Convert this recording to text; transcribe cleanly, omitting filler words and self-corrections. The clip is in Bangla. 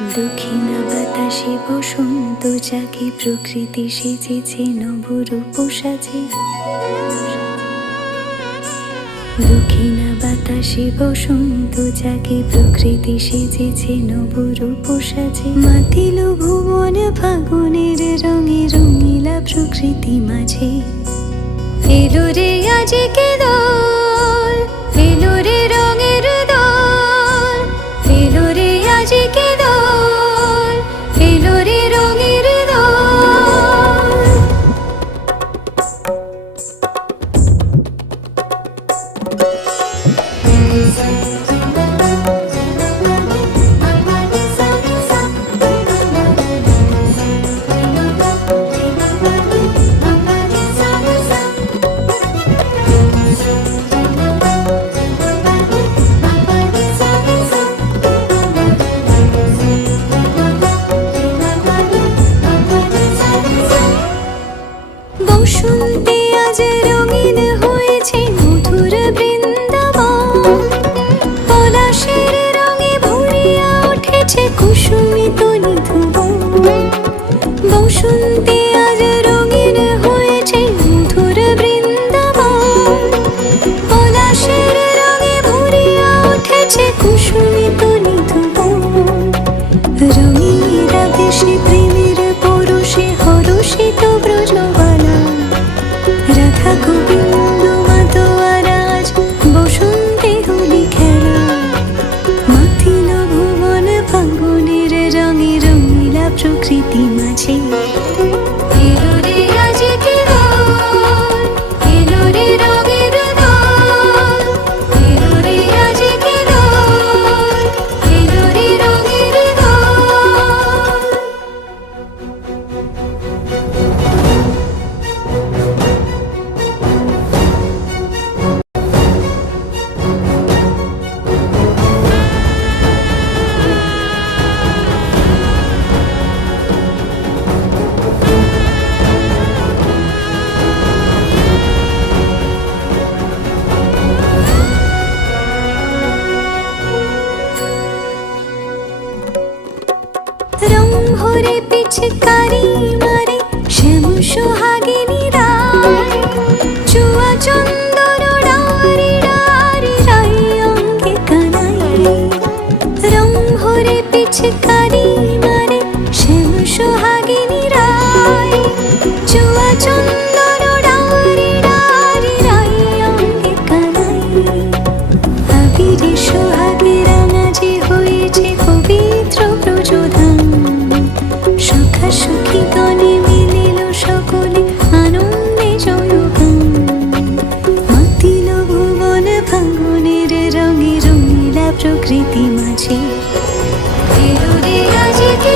দক্ষিণা বাতাসে বসন্ত জাগে, প্রকৃতি সেজেছে নবরূপ সাজে। দক্ষিণা বাতাসে বসন্ত জাগে, প্রকৃতি সেজেছে নবরূপ সাজে। মাতিল ভুবন ফাগুনের রঙে, রঙিলা প্রকৃতি মাঝে। এলো রে আজকে দোল, এলো রে রঙের দোল, এলো রে আজকে দোল, এলো রে রঙের দোল। বসন্তে আজ রঙিন হয়েছে মধুর বৃন্দাবন, পলাশের রঙে ভরিয়া উঠেছে কুসুমিত নিধুবন। বসন্তে আজ রঙিন হয়েছে মধুর বৃন্দাবন, পলাশের রঙে ভরিয়া উঠেছে কুসুমিত নিধুবন। রঙিরা বেশি প্রেমের পরশে হরষিত ব্রজবালা, রাধা গোবিন্দ মাতোয়ারাজ বসন্তে হোলি খেলা। মাতিল ভুবন ফাগুনের রঙে, রঙিলা প্রকৃতি মাঝে। এলো রে আজকে দোল, এলো রে রঙের দোল, এলো রে আজকে দোল, এলো রে রঙের দোল। রং ভরে পিচকারি মারে শ্যাম সোহাগিনী রায়, চুয়া চন্দন ডারি ডারি রাই অঙ্গে কানাই। রং ভরে পিচকারি মারে শ্যাম সোহাগিনী রায়, চুয়া চন্দন ডারি ডারি রাই অঙ্গে কানাই। আবিরে সোহাগে রাঙাজে হয়েছে পবিত্র ব্রজধাম, সখা সখী গণে মিলিল সকলে আনন্দে জয়গান। মাতিল ভুবন ফাগুনের রঙে, রঙিলা প্রকৃতি মাঝে। এলো রে আজকে